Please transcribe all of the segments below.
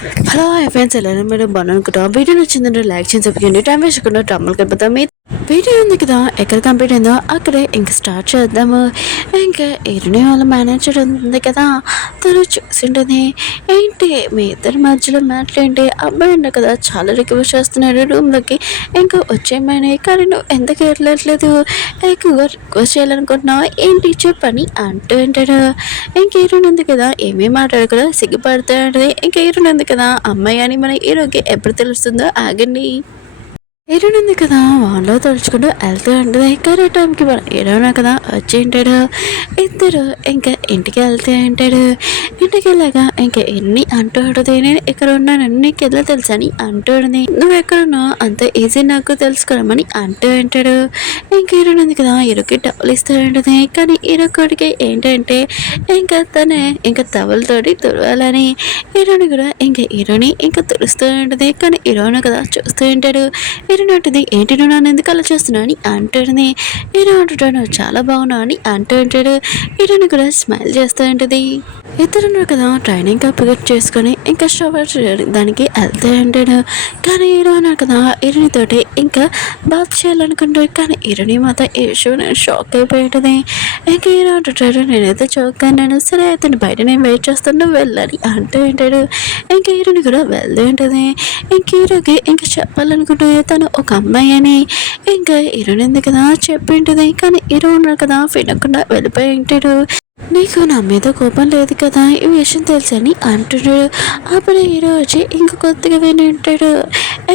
Hello hi friends, ఎలా మీరు బాగున్నాను. వీడియో నచ్చిందంటే లైక్ చేసి చెప్పండి. టైం వేసుకుండా టమ్మలు కలిపిద్దాం. మీ వీడియో ఉంది కదా, ఎక్కడ కంప్లీట్ అయిందో అక్కడే ఇంక స్టార్ట్ చేద్దాము. ఇంకా ఇరుని వాళ్ళ మేనేజర్ ఉంది కదా, తను చూసింటుంది. ఏంటి మీ ఇద్దరి మధ్యలో మాటలేంటి? అబ్బాయి ఉండే కదా చాలా రిక్వెస్ట్ చేస్తున్నాడు రూమ్లోకి, ఇంకా వచ్చేయమని. కానీ నువ్వు ఎందుకు వెళ్ళట్లేదు? ఎక్కువగా రిక్వెస్ట్ చేయాలనుకుంటున్నావా ఏంటి చెప్పని అంటూ ఉంటాడు. ఇంక హీరోయిన్ ఉంది కదా, ఏమీ మాట్లాడు కదా, సిగ్గుపడుతుంది. ఇంకా హీరోయిన్ ఉంది కదా, అమ్మాయి అని మన హీరోకి ఎప్పుడు తెలుస్తుందో ఆగండి. హీరోయిన్ కదా వాన్లో తలుచుకుంటూ వెళ్తూ ఉంటుంది. కరెక్ట్ టైంకి మన హీరోయిన్ కదా వచ్చి ఉంటాడు. ఇద్దరు ఇంకా ఇంటికి వెళ్తే అంటాడు. ఇంటికి వెళ్ళాక ఇంకా ఎన్ని అంటూ ఉంటుంది. నేను ఇక్కడ ఉన్నాను, నీకు ఎలా తెలుసు అని అంటూ ఉంటుంది. నువ్వు ఎక్కడున్నావు అంత ఈజీ నాకు తెలుసుకోవమని అంటూ ఉంటాడు. ఇంక హీరోయిన్ కదా హీరోకి డబ్బులు ఇస్తూ ఉంటుంది. కానీ హీరో కొడుకి ఏంటంటే ఇంకా తనే ఇంకా తవలతోటి తుడవాలని హీరోని కూడా ఇంకా హీరోని ఇంకా తుడుస్తూ ఉంటుంది. కానీ హీరోని కదా చూస్తూ ఉంటాడు. హీరోయిన్ అంటుంది, ఏంటి నువ్వు నన్ను ఎందుకు అలా చేస్తున్నావు అని అంటుంది. హీరో అంటుంటాను చాలా బాగున్నావు అని అంటూ ఉంటాడు. హీరోయిన్ కూడా స్మైల్ చేస్తూ ఉంటుంది. ఇద్దరున్నారు కదా ట్రైనింగ్ పికప్ చేసుకొని ఇంకా షవర్ దానికి వెళ్తూ ఉంటాడు. కానీ హీరో అన్నారు కదా హీరోని తోటి ఇంకా బాత్ చేయాలనుకుంటాడు. కానీ హీరోని మాత్రం ఈ విషయం నేను షాక్ అయిపోయి ఉంటుంది. ఇంకా హీరో అంటుంటాడు, నేనైతే చౌక్ అన్నాను, సరే అయితే బయట నేను వెయిట్ చేస్తాను వెళ్ళాలి అంటూ ఉంటాడు. ఇంకా హీరోని కూడా వెళ్తూ ఉంటుంది. ఇంక హీరోకి ఇంకా చెప్పాలనుకుంటే తను ఒక అమ్మాయి అని ఇంకా హీరోయిన్ ఉంది కదా చెప్పింటుంది. కానీ హీరో ఉన్నారు కదా వినకుండా వెళ్ళిపోయి ఉంటాడు. నీకు నా మీద కోపం లేదు కదా, ఈ విషయం తెలుసని అంటున్నాడు. అప్పుడు హీరో వచ్చి ఇంక కొద్దిగా విని ఉంటాడు.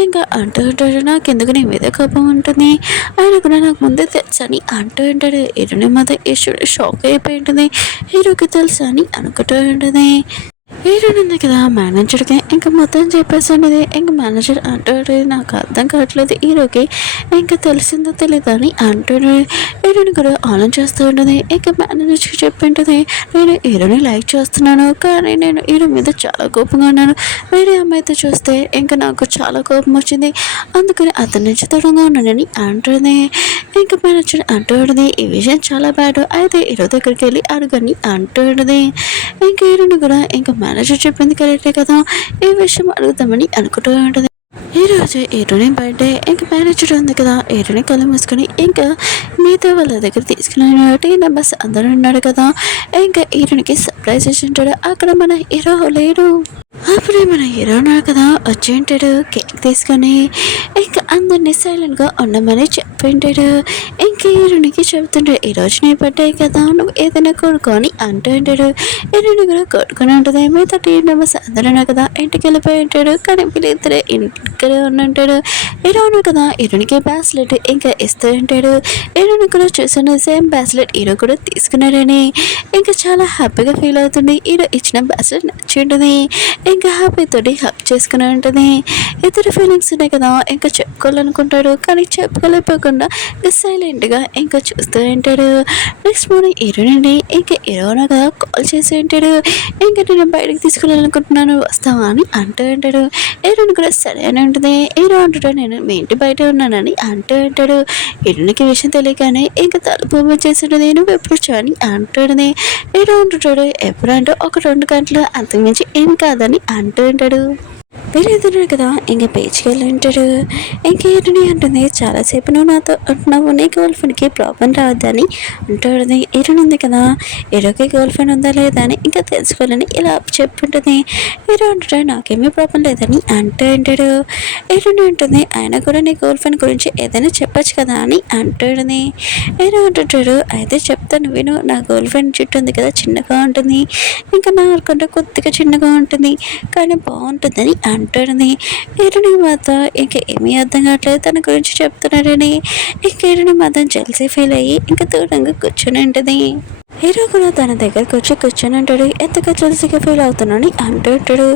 ఇంకా అంటూ ఉంటాడు, నాకెందుకు నీ మీద కోపం ఉంటుంది, ఆయన కూడా నాకు ముందే తెలుసని అంటూ ఉంటాడు. హీరోని మాత్రం ఈశ్వరుడు షాక్ అయిపోయి ఉంటుంది. హీరోకి తెలుసా అని అనుకుంటూ ఉంటుంది. హీరోయిన్ ఉంది కదా మేనేజర్కి ఇంకా మొత్తం చెప్పేసింది. ఇంకా మేనేజర్ అంటాడు, నాకు అర్థం కావట్లేదు హీరోకి ఇంకా తెలిసిందో తెలీదు అని అంటాడు. హీరోయిన్ కూడా ఆలోచన చేస్తూ ఉంటుంది. ఇంకా మేనేజర్కి చెప్పింటుంది, నేను హీరోని లైక్ చేస్తున్నాను, కానీ నేను హీరో మీద చాలా కోపంగా ఉన్నాను. వేరే అమ్మాయితో చూస్తే ఇంకా నాకు చాలా కోపం వచ్చింది, అందుకని అతని నుంచి దూరంగా ఉన్నానని అంటుంది. ఇంకా మేనేజర్ అంటుంది, ఈ విషయం చాలా బ్యాడ్, అయితే హీరో దగ్గరికి వెళ్ళి అడుగని అంటుంది. ఇంకా హీరోని కూడా ఇంకా మేనేజర్ చెప్పింది కరెక్టే కదా, ఈ విషయం అడుగుతామని అనుకుంటూ ఉంటుంది. ఈరోజు హీరోని బర్త్డే. ఇంకా మేనేజర్ ఉంది కదా హీరోని కళ్ళు మూసుకొని ఇంకా మిగతా వాళ్ళ దగ్గర తీసుకుని టీ నెంబర్స్ అందరూ ఉన్నాడు కదా. ఇంకా హీరోనికి సర్ప్రైజ్ చేసి ఉంటాడు. అక్కడ మన హీరో లేడు. అప్పుడే మన హీరో ఉన్నాడు కదా వచ్చి ఉంటాడు కేక్ తీసుకొని ఇంకా అందరినీ సైలెంట్గా ఉండమని చెప్పింటాడు. ఇంకా హీరోనికి చెప్తుంటాడు, ఈరోజు నీ బర్త్డే కదా, నువ్వు ఏదైనా కోరుకొని అంటూ ఉంటాడు. హీరోని కూడా కోరుకొని ఉంటుంది. మిగతా టీ నెంబర్స్ అందరూ ఉన్నారు కదా ఇంటికి వెళ్ళిపోయి ఉంటాడు. కానీ వీళ్ళిద్దరే ఇంటికడే ఉంటాడు. హీరో ఉన్నాడు కదా హీరోనికి బ్రాస్లెట్ ఇంకా ఇస్తూ ఉంటాడు. హీరోని కూడా చూసిన సేమ్ బ్రాస్లెట్ హీరో కూడా తీసుకున్నాడని ఇంకా చాలా హ్యాపీగా ఫీల్ అవుతుంది. హీరో ఇచ్చిన బ్రాస్లెట్ నచ్చి ఉంటుంది. ఇంకా హ్యాపీ తోటి హక్ చేసుకుని ఉంటుంది. ఇద్దరు ఫీలింగ్స్ ఉన్నాయి కదా ఇంకా చెప్పుకోవాలనుకుంటాడు. కానీ చెప్పుకోలేకపోకుండా సైలెంట్గా ఇంకా చూస్తూ ఉంటాడు. నెక్స్ట్ మార్నింగ్ హీరోయిన్ ఇంకా హీరోనా కదా కాల్ చేసి ఉంటాడు. ఇంకా నేను బయటకు తీసుకెళ్ళాలనుకుంటున్నాను వస్తావా అని అంటూ ఉంటాడు. హీరోయిన్ కూడా సరే అని ఉంటుంది. హీరో అంటాడు, నేను మీ ఇంటి బయట ఉన్నానని అంటూ ఉంటాడు. హీరోయిన్కి విషయం తెలియగానే ఇంకా తలుపు చేసింటుంది. నువ్వు ఎప్పుడు వచ్చావు అని అంటుంది. హీరో అంటుంటాడు, ఎప్పుడంటే ఒక 2 గంటలు అంతకుమించి ఏం కాదని అంటూ ఉంటాడు. వీళ్ళిద్దరు కదా ఇంకా పేజ్కి వెళ్ళి ఉంటాడు. ఇంకా హీరోని అంటుంది, చాలాసేపు నువ్వు నాతో ఉంటున్నావు, నీ గర్ల్ ఫ్రెండ్కి ప్రాబ్లం రావద్దని అంటుంది. హీరోని ఉంది కదా హీరోకి గర్ల్ ఫ్రెండ్ ఉందా లేదా అని ఇంకా తెలుసుకోవాలని ఇలా చెప్పుంటుంది. హీరో అంటాడు, నాకేమీ ప్రాబ్లం లేదని అంటూ ఉంటాడు. హీరోని ఉంటుంది, ఆయన కూడా నీ గర్ల్ ఫ్రెండ్ గురించి ఏదైనా చెప్పచ్చు కదా అని అంటుంది. హీరో అంటుంటాడు, అయితే చెప్తాను విను, నా గర్ల్ ఫ్రెండ్ జుట్టు ఉంది కదా చిన్నగా ఉంటుంది, ఇంకా నాకంటే కొద్దిగా చిన్నగా ఉంటుంది, కానీ బాగుంటుందని అంటుంది. హీరోని మాత్రం ఇంకా ఏమీ అర్థం కావట్లేదు తన గురించి చెప్తున్నారని. ఇంక హీరోని మాత్రం జెల్సీ ఫీల్ అయ్యి ఇంకా దూరంగా కూర్చొని ఉంటుంది. హీరో కూడా తన దగ్గరకు వచ్చి కూర్చొని ఉంటాడు. ఎంతగా జెల్సీగా ఫీల్ అవుతున్నాను అంటూ ఉంటాడు.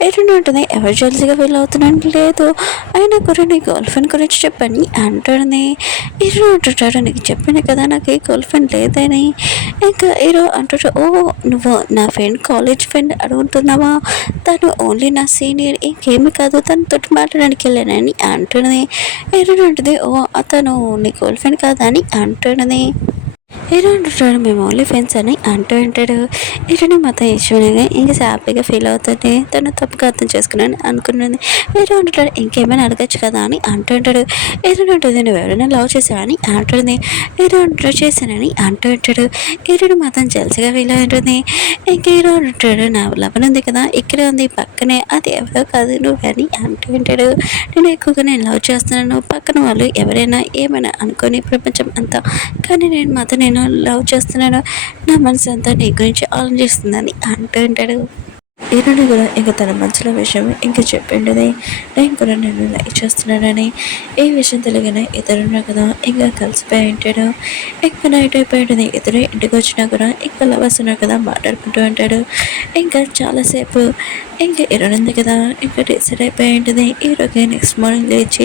హీరోని ఉంటుంది, ఎవరు జెల్సీగా ఫీల్ అవుతున్నాను లేదు, అయినా కూడా నీ గర్ల్ ఫ్రెండ్ గురించి చెప్పని అంటుంది. హీరో అంటుంటాడు, నీకు చెప్పాను కదా నాకు ఈ గర్ల్ ఫ్రెండ్ లేదని. ఇంకా హీరో అంటాడు, ఓ నువ్వు నా ఫ్రెండ్ కాలేజ్ ఫ్రెండ్ అడుగుతున్నావా, తను ఓన్లీ నా సీనియర్, ఇంకేమి కాదు, తనతో మాట్లాడడానికి వెళ్ళానని అంటుంది. హీరోని ఉంటుంది, ఓ అతను నీ గర్ల్ ఫ్రెండ్ కాదా అని అంటుంది. హీరో అంటాడు మేము ఓన్లీ ఫ్రెండ్స్ అని అంటూ ఉంటాడు. హీరోని మొత్తం ఇష్యూనిగా ఇంకా హ్యాపీగా ఫీల్ అవుతుంది. తను తప్పుగా అర్థం చేసుకున్నాను అనుకున్నది. హీరో అంటాడు ఇంకేమైనా అడగచ్చు కదా అని అంటూ ఉంటాడు. హీరో ఉంటుంది నువ్వు ఎవరైనా లవ్ చేసావని అంటుంది. హీరో అంటాడు చేశానని అంటూ ఉంటాడు. హీరోని మాత్రం జల్సీగా ఫీల్ అవుతుంది. ఇంక హీరో అంటాడు నా లవన్ ఉంది కదా ఇక్కడే ఉంది పక్కనే అది ఎవరో కాదు నువ్వని అంటూ ఉంటాడు. నేను లవ్ చేస్తున్నాను పక్కన వాళ్ళు ఎవరైనా ఏమైనా అనుకోని ప్రపంచం అంతా కానీ నేను లవ్ చేస్తున్నాను నా మనసు అంతా నీ గురించి ఆలోచిస్తుందని అంటూ ఉంటాడు. ఈరుని కూడా ఇంకా తన మనసులో విషయం ఇంకా చెప్పిండది నేను కూడా నన్ను లైక్ చేస్తున్నానని. ఈ విషయం తెలియగానే ఇద్దరున్నా కదా ఇంకా కలిసిపోయి ఉంటాడు. ఇంకా నైట్ అయిపోయింది. ఇద్దరు ఇంటికి వచ్చినా కూడా ఇంకా లవర్స్ ఉన్నారు కదా మాట్లాడుకుంటూ ఉంటాడు. ఇంకా చాలాసేపు ఇంకా ఇరునుంది కదా ఇంకా డిసైడ్ అయిపోయి ఉంటుంది. ఈరోజు నెక్స్ట్ మార్నింగ్ లేచి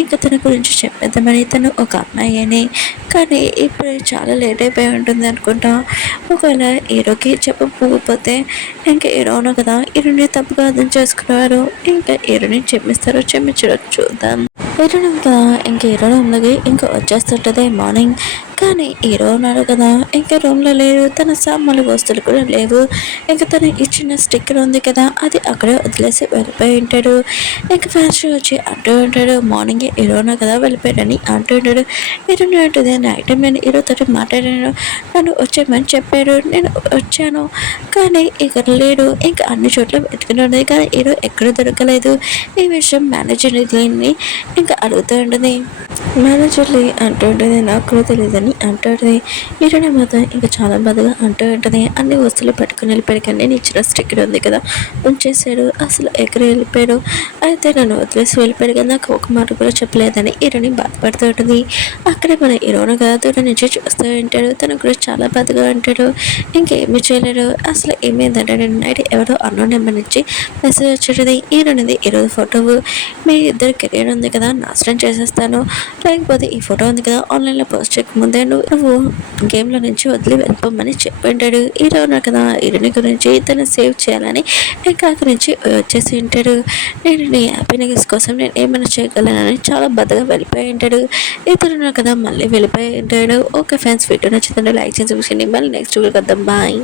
ఇంకా తన గురించి చెప్పేద్దామని తను ఒక అమ్మాయి అని కానీ ఇప్పుడు చాలా లేట్ అయిపోయి ఉంటుంది అనుకుంటా. ఒకవేళ హీరోకి చెప్పకపోతే ఇంకా హీరోను కదా హీరోని తప్పుగా అర్థం చేసుకున్నారు. ఇంకా హీరోని క్షమిస్తారు క్షమించడం చూద్దాం. హీరోని కదా ఇంకా హీరో రూమ్లోకి ఇంకా వచ్చేస్తుంటుంది మార్నింగ్. కానీ హీరో ఉన్నాడు కదా ఇంకా రూమ్లో లేరు. తన సామాన్లు వస్తువులు కూడా లేవు. ఇంకా తను ఇచ్చిన స్టిక్కర్ ఉంది కదా అది అక్కడే వదిలేసి వెళ్ళిపోయి ఉంటాడు. ఇంకా ఫ్యాన్స్ వచ్చి అంటూ ఉంటాడు మార్నింగ్ హీరోనా కదా వెళ్ళిపోయాడని అంటూ ఉంటాడు. హీరోని అంటుంది నైట్ టైం నేను హీరోతో మాట్లాడాను నన్ను వచ్చేయమని చెప్పాడు నేను వచ్చాను కానీ ఇక్కడ లేడు. ఇంకా అన్ని చోట్ల వెతుకున్నది కానీ హీరో ఎక్కడ దొరకలేదు. ఈ విషయం మేనేజర్ని ఇంకా అడుగుతూ ఉంటుంది. మేనేజర్లు అంటూ ఉంటుంది నాకు కూడా తెలియదని అంటూ ఉంటుంది. హీరోని మాత్రం ఇంకా చాలా బాధగా అంటూ ఉంటుంది అన్ని వస్తువులు పట్టుకుని వెళ్ళిపోయాడు కానీ నేను ఇచ్చిన స్టిక్కర్ ఉంది కదా ఉంచేసాడు అసలు ఎక్కడ వెళ్ళిపోయాడు అయితే నన్ను వదిలేసి వెళ్ళిపోయాడు కదా నాకు ఒక మాట కూడా చెప్పలేదని హీరోని బాధపడుతూ ఉంటుంది. అక్కడే మన హీరోని కదా దూరం నుంచి చూస్తూ ఉంటాడు. తను కూడా చాలా బాధగా ఉంటాడు. ఇంకేమీ చేయలేడు. అసలు ఏమైందంటే నేను నైట్ ఎవరో అన్నో నెంబర్ నుంచి మెసేజ్ వచ్చేది హీరోనిది ఈరోజు ఫోటో మీ ఇద్దరు కెరీర్ ఉంది కదా నాశనం చేసేస్తాను లేకపోతే ఈ ఫోటో ఉంది కదా ఆన్లైన్లో పోస్ట్ చేయకముందే నువ్వు గేమ్లో నుంచి వదిలి వెళ్ళిపోమని చెప్పింటాడు. హీరో ఉన్నారు కదా హీరోని గురించి తను సేవ్ చేయాలని ఇంకా అక్కడి నుంచి వచ్చేసి ఉంటాడు. నేను నీ హ్యాపీనెస్ కోసం నేను ఏమైనా చేయగలనని చాలా బాధగా వెళ్ళిపోయి ఉంటాడు. ఇతరున్నారు కదా మళ్ళీ వెళ్ళిపోయి ఉంటాడు. ఓకే ఫ్రెండ్స్ వీడియో నచ్చుతుంటే లైక్ చేసి మళ్ళీ నెక్స్ట్ వీడియో కదా బాయ్.